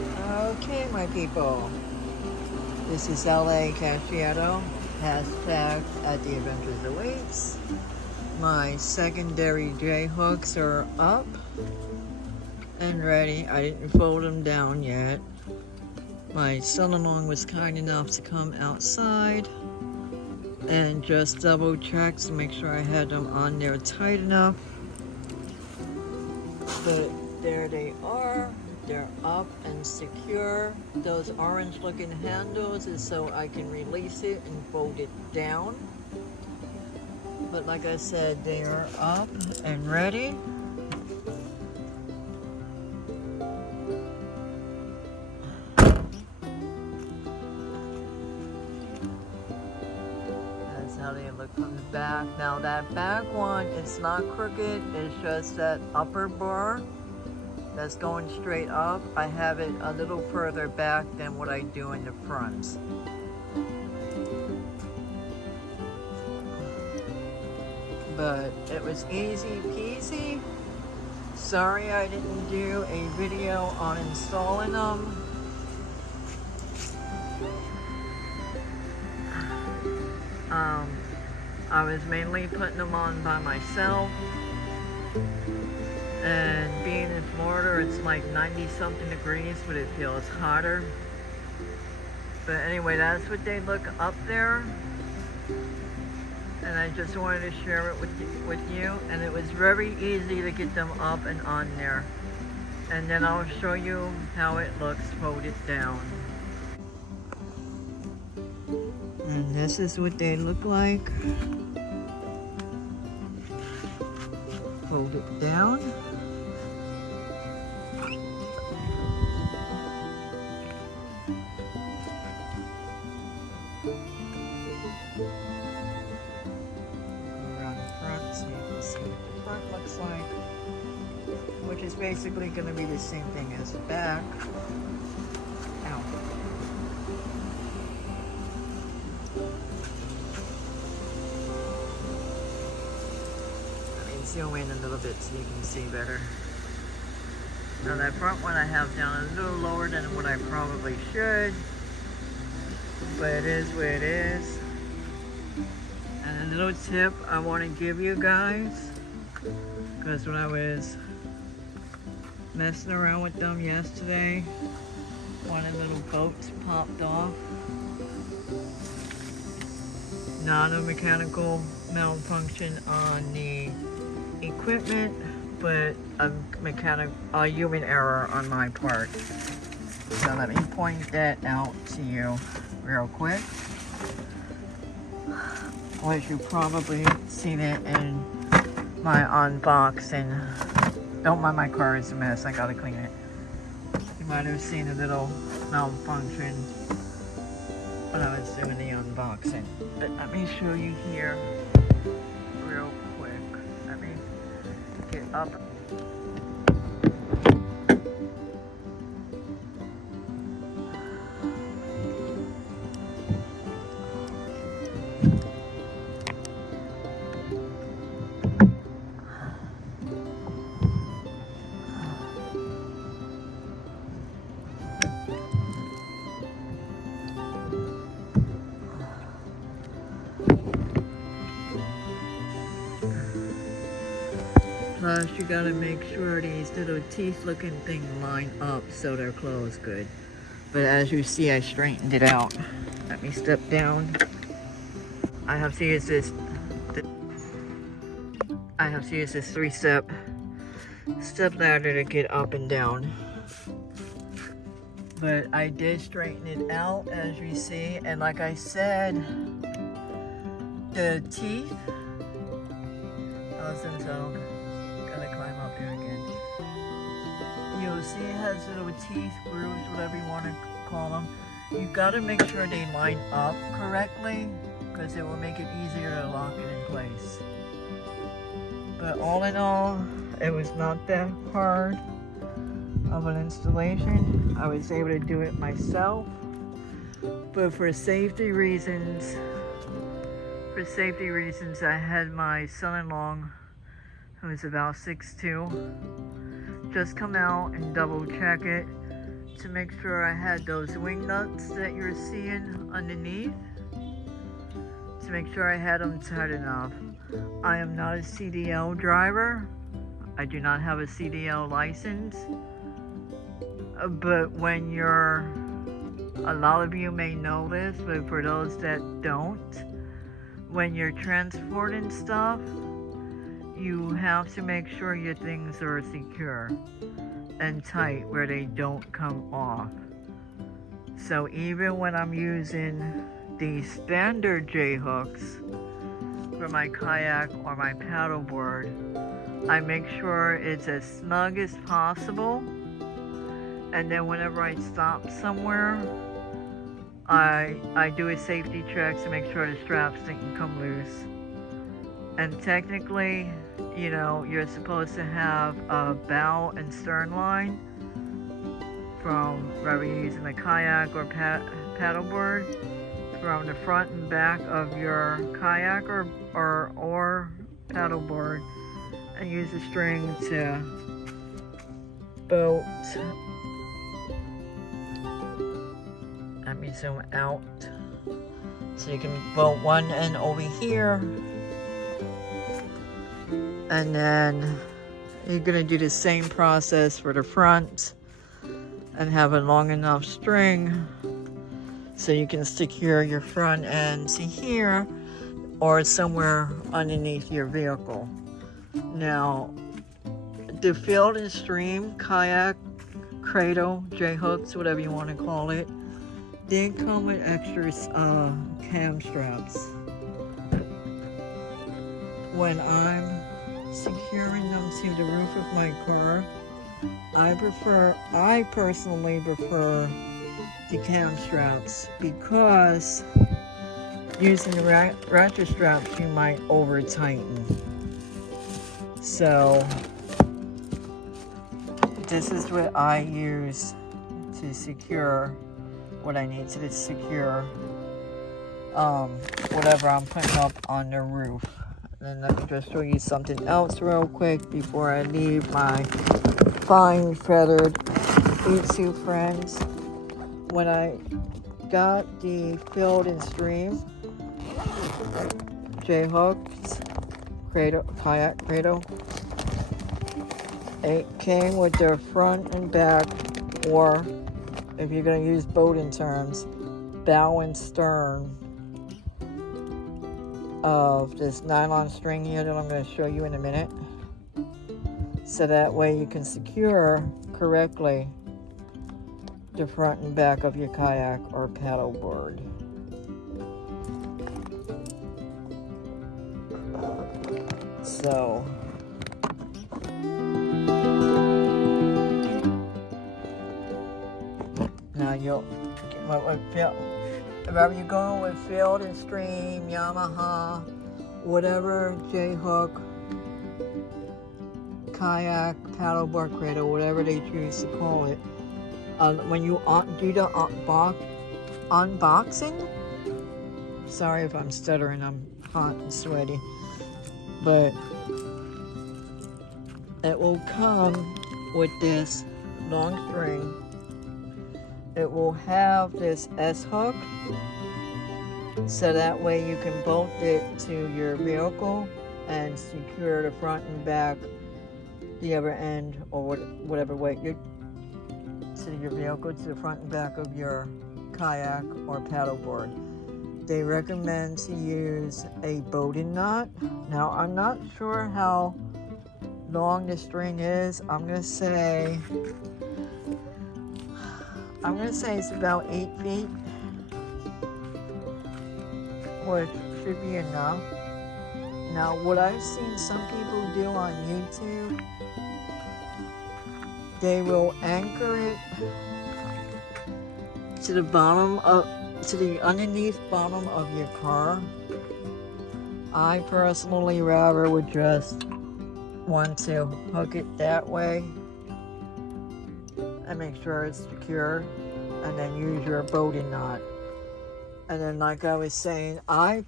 Okay, my people. This is LA Cashiero. Hashtag at the Adventures Awaits. My secondary J hooks are up and ready. I didn't fold them down yet. My son-in-law was kind enough to come outside and just double check to make sure I had them on there tight enough. But there they are. They're up and secure. Those orange looking handles is so I can release it and fold it down. But like I said, they are up and ready. That's how they look from the back. Now that back one, it's not crooked. It's just that upper bar that's going straight up. I have it a little further back than what I do in the front. But it was easy peasy. Sorry I didn't do a video on installing them. I was mainly putting them on by myself. And being in Florida, it's like 90 something degrees, but it feels hotter. But anyway, that's what they look up there. And I just wanted to share it with you. And it was very easy to get them up and on there. And then I'll show you how it looks folded down. And this is what they look like. Fold it down. Looks like, which is basically going to be the same thing as the back. Ow. Let me zoom in a little bit so you can see better. Now that front one I have down a little lower than what I probably should, but it is what it is. And a little tip I want to give you guys, because when I was messing around with them yesterday, one of the little bolts popped off. Not a mechanical malfunction on the equipment, but a human error on my part. So let me point that out to you real quick. As you probably seen it in my unboxing. Don't mind my car, it's a mess, I gotta clean it. You might have seen a little malfunction when I was doing the unboxing. But let me show you here real quick. Let me get up. Plus, you gotta make sure these little teeth looking things line up so they're closed good. But as you see, I straightened it out. Let me step down. I have to use this 3-step ladder to get up and down. But I did straighten it out, as you see, and like I said, the teeth, so gotta climb up here again. You'll see it has little teeth, grooves, whatever you want to call them. You gotta make sure they line up correctly, because it will make it easier to lock it in place. But all in all, it was not that hard of an installation. I was able to do it myself, but for safety reasons, I had my son-in-law, who's about 6'2", just come out and double check it to make sure I had those wing nuts that you're seeing underneath, to make sure I had them tight enough. I am not a CDL driver. I do not have a CDL license. But when you're, a lot of you may know this, but for those that don't, when you're transporting stuff, you have to make sure your things are secure and tight where they don't come off. So even when I'm using the standard J-hooks for my kayak or my paddleboard, I make sure it's as snug as possible. And then whenever I stop somewhere, I do a safety check to make sure the straps didn't come loose. And technically, you know, you're supposed to have a bow and stern line from whether you're using a kayak or paddleboard, from the front and back of your kayak or paddleboard, and use a string to bolt. Let me zoom out so you can bolt one end over here, and then you're gonna do the same process for the front and have a long enough string so you can secure your front end to here or somewhere underneath your vehicle. Now, the Field and Stream kayak, cradle, J-hooks, whatever you want to call it, they come with extra cam straps. When I'm securing them to the roof of my car, I personally prefer the cam straps, because using the ratchet straps you might over tighten. So this is what I use to secure what I need to secure whatever I'm putting up on the roof. And let me just show you something else real quick before I leave my fine feathered YouTube friends. When I got the Field and Stream J-hooks, cradle, kayak cradle, it came with their front and back, or if you're going to use boating terms, bow and stern of this nylon string here that I'm going to show you in a minute, so that way you can secure correctly the front and back of your kayak or paddleboard. So now you'll wherever you're going with Field and Stream, Yamaha, whatever, J-hook, kayak, paddleboard, cradle, whatever they choose to call it. When you do the unboxing, sorry if I'm stuttering, I'm hot and sweaty, but it will come with this long string. It will have this S-hook, so that way you can bolt it to your vehicle and secure the front and back, the other end, or whatever way you're to your vehicle, to the front and back of your kayak or paddleboard. They recommend to use a boating knot. Now, I'm not sure how long the string is. I'm gonna say it's about 8 feet, which should be enough. Now, what I've seen some people do on YouTube, they will anchor it to the underneath bottom of your car. I personally rather would just want to hook it that way and make sure it's secure, and then use your boating knot. And then, like I was saying, that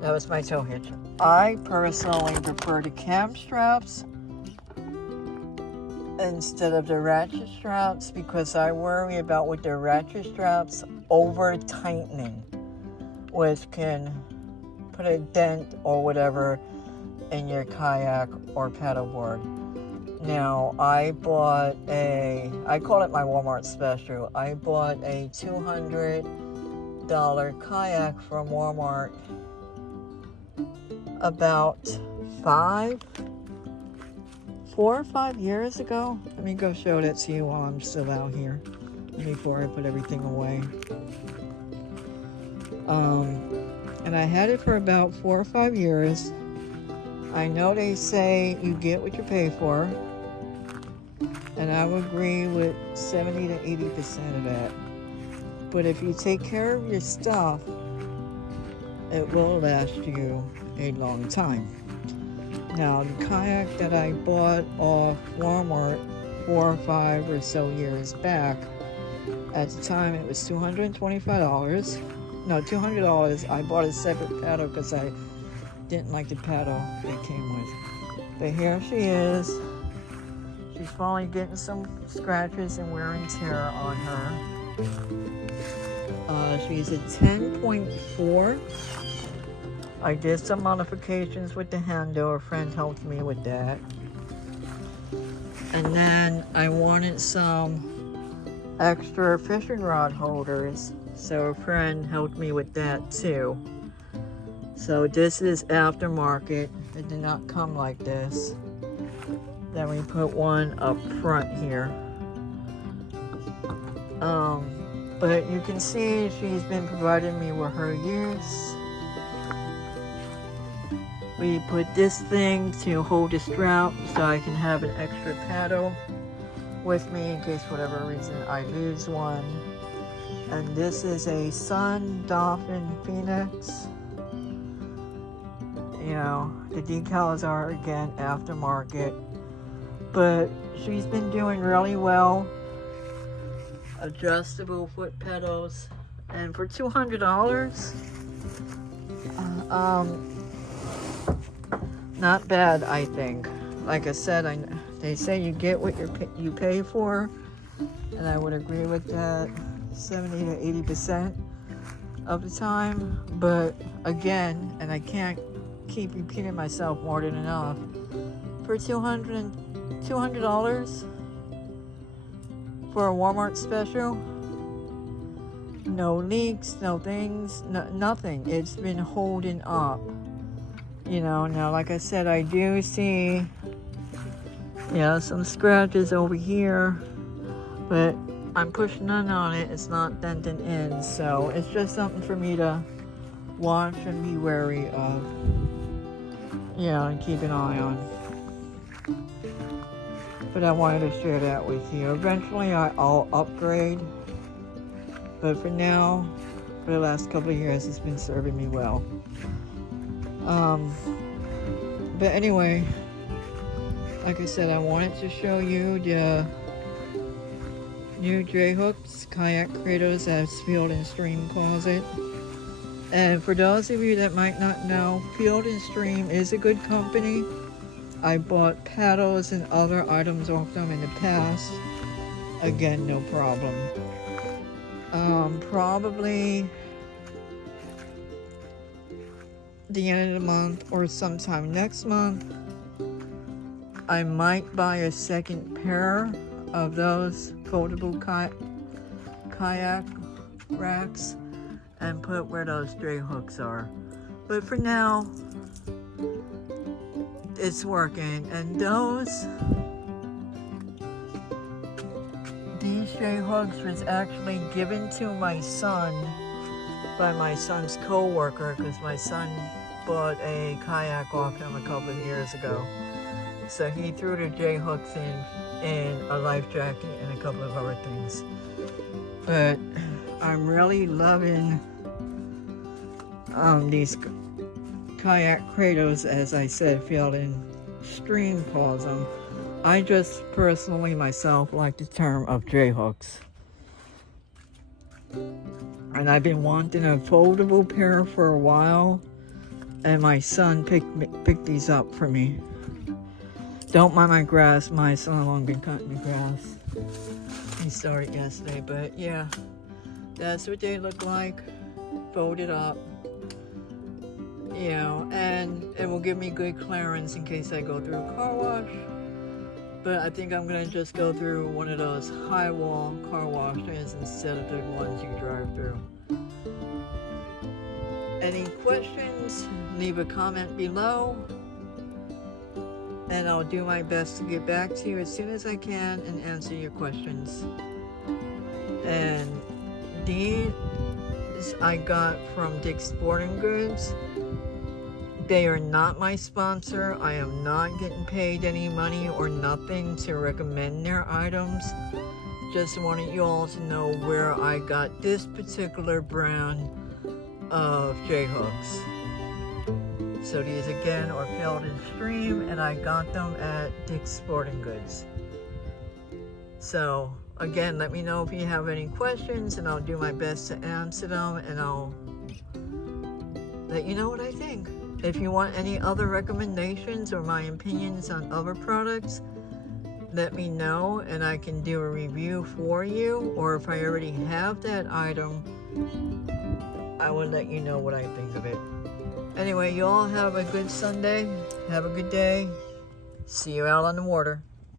was my tow hitch. I personally prefer the cam straps instead of the ratchet straps, because I worry about with the ratchet straps over tightening, which can put a dent or whatever in your kayak or paddleboard. Now, I bought I call it my Walmart special. I bought a $200 kayak from Walmart about 4 or 5 years ago. Let me go show that to you while I'm still out here before I put everything away. And I had it for about 4 or 5 years. I know they say you get what you pay for, and I would agree with 70 to 80% of that. But if you take care of your stuff, it will last you a long time. Now, the kayak that I bought off Walmart 4 or 5 or so years back, at the time it was $225. No, $200. I bought a separate paddle because I didn't like the paddle it came with. But here she is. She's finally getting some scratches and wear and tear on her. She's a 10.4. I did some modifications with the handle. A friend helped me with that. And then I wanted some extra fishing rod holders, so a friend helped me with that too. So this is aftermarket. It did not come like this. Then we put one up front here. But you can see she's been providing me with her use. We put this thing to hold the strap so I can have an extra paddle with me in case for whatever reason I lose one. And this is a Sun Dolphin Phoenix. You know, the decals are again aftermarket, but she's been doing really well. Adjustable foot pedals, and for $200, not bad, I think. Like I said, they say you get what you pay for, and I would agree with that 70 to 80% of the time. But again, and I can't keep repeating myself more than enough, for $200 for a Walmart special, no leaks, no things, nothing. It's been holding up. You know, now like I said, I do see, some scratches over here, but I'm pushing none on it. It's not denting in, so it's just something for me to watch and be wary of. And keep an eye on. But I wanted to share that with you. Eventually I'll upgrade, but for now, for the last couple of years, it's been serving me well. But anyway, like I said, I wanted to show you the new J-hooks, kayak cradles, as Field and Stream calls it. And for those of you that might not know, Field and Stream is a good company. I bought paddles and other items off them in the past. Again, no problem. Probably the end of the month or sometime next month, I might buy a second pair of those foldable kayak racks and put where those stray hooks are. But for now, it's working. And these stray hooks was actually given to my son by my son's co-worker, because my son bought a kayak off him a couple of years ago. So he threw the J hooks in a life jacket and a couple of other things. But I'm really loving these kayak cradles, as I said, Field and Stream calls them. I just personally myself like the term of J hooks. And I've been wanting a foldable pair for a while, and my son picked these up for me. Don't mind my grass. My son-in-law been cutting the grass. He started yesterday, but yeah, that's what they look like, folded up. You know, and it will give me good clearance in case I go through a car wash. But I think I'm gonna just go through one of those high wall car washes instead of the ones you drive through. Any questions? Leave a comment below, and I'll do my best to get back to you as soon as I can and answer your questions. And these I got from Dick's Sporting Goods. They are not my sponsor. I am not getting paid any money or nothing to recommend their items. Just wanted you all to know where I got this particular brand of J-hooks. So these again are Field and Stream, and I got them at Dick's Sporting Goods. So again, let me know if you have any questions, and I'll do my best to answer them, and I'll let you know what I think. If you want any other recommendations or my opinions on other products, let me know and I can do a review for you. Or if I already have that item, I will let you know what I think of it. Anyway, you all have a good Sunday. Have a good day. See you out on the water.